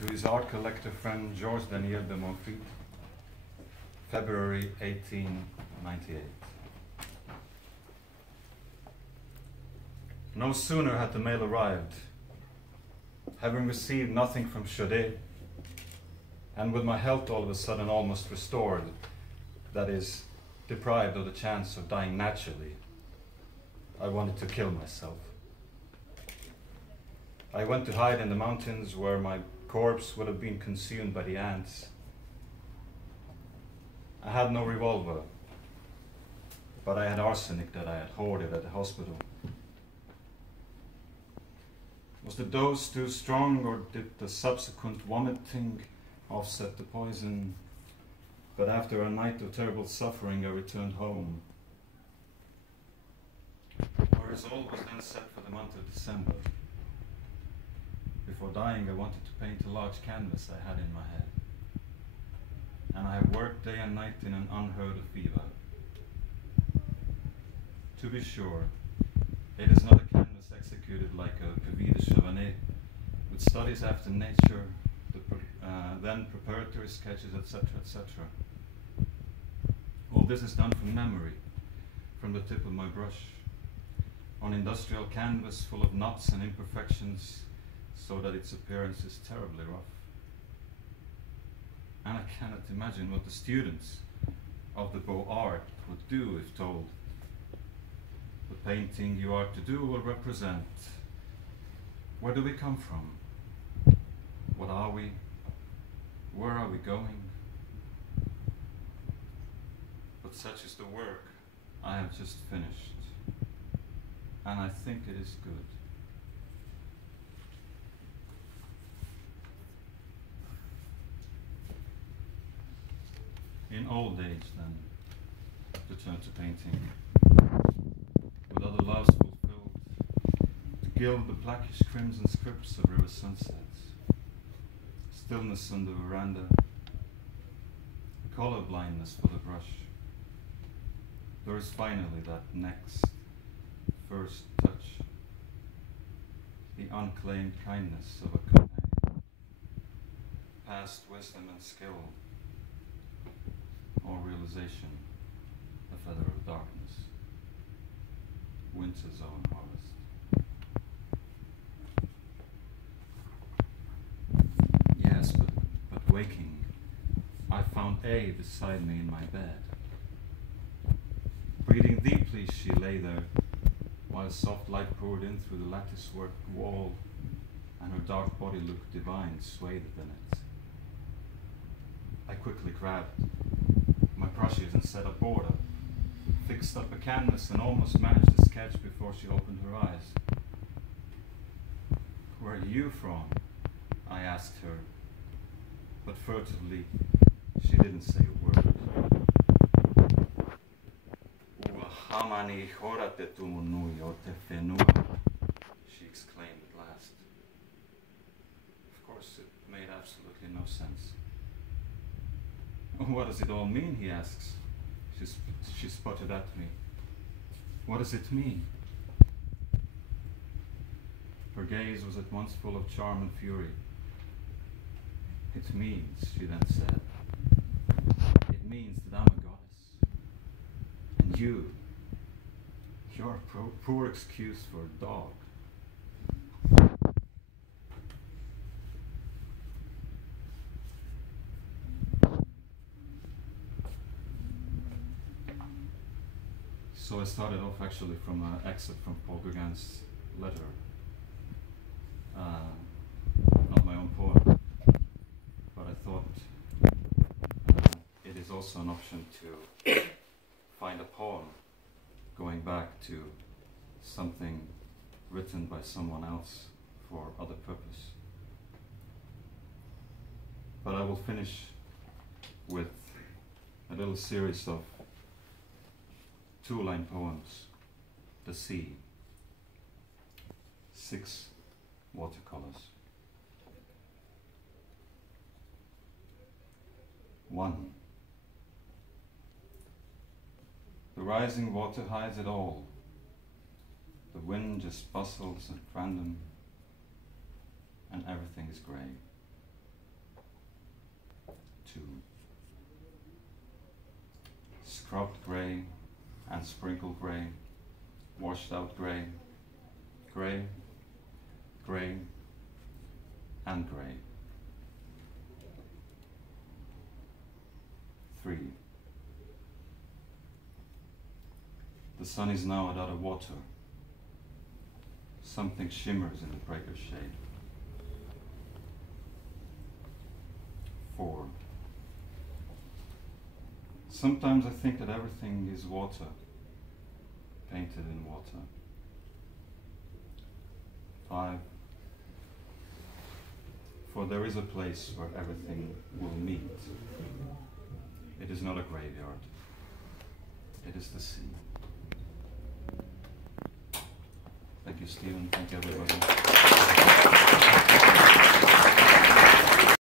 To his art collector friend Georges Daniel de Montfort, February 1898. No sooner had the mail arrived, having received nothing from Chaudet, and with my health all of a sudden almost restored, that is, deprived of the chance of dying naturally, I wanted to kill myself. I went to hide in the mountains where my corpse would have been consumed by the ants. I had no revolver, but I had arsenic that I had hoarded at the hospital. Was the dose too strong, or did the subsequent vomiting offset the poison? But after a night of terrible suffering, I returned home. Our resolve was then set for the month of December. Before dying, I wanted to paint a large canvas I had in my head. And I have worked day and night in an unheard of fever. To be sure, it is not a canvas executed like a Pavie de Chavannes, with studies after nature, then preparatory sketches, etc., etc. All this is done from memory, from the tip of my brush, on industrial canvas full of knots and imperfections, so that its appearance is terribly rough. And I cannot imagine what the students of the Beaux-Arts would do if told, the painting you are to do will represent, where do we come from? What are we? Where are we going? But such is the work I have just finished, and I think it is good. In old age, then, to turn to painting, with other loves fulfilled, to gild the blackish crimson scripts of river sunsets, stillness on the veranda, color blindness for the brush. There is finally that next, first touch, the unclaimed kindness of a companion, past wisdom and skill, or realization, a feather of darkness, winter's own harvest. Yes, but waking, I found A beside me in my bed. Breathing deeply, she lay there, while soft light poured in through the lattice-work wall, and her dark body looked divine, swathed in it. I quickly grabbed my brushes and set a border, fixed up a canvas, and almost managed to sketch before she opened her eyes. "Where are you from?" I asked her, but furtively she didn't say a word. She exclaimed at last. Of course, it made absolutely no sense. "What does it all mean?" he asks. She sputtered at me. "What does it mean?" Her gaze was at once full of charm and fury. "It means," she then said, "it means that I'm a goddess. And you're a poor excuse for a dog." So I started off actually from an excerpt from Paul Gauguin's letter. Not my own poem, but I thought it is also an option to find a poem going back to something written by someone else for other purpose. But I will finish with a little series of two-line poems, The Sea, 6 watercolors. 1. The rising water hides it all. The wind just bustles at random, and everything is grey. 2. Scrubbed grey and sprinkled grey, washed out grey, grey, grey, and grey. 3. The sun is now out of water. Something shimmers in the breaker's shade. 4. Sometimes I think that everything is water, painted in water. 5. For there is a place where everything will meet. It is not a graveyard. It is the sea. Thank you, Stephen. Thank you, everybody.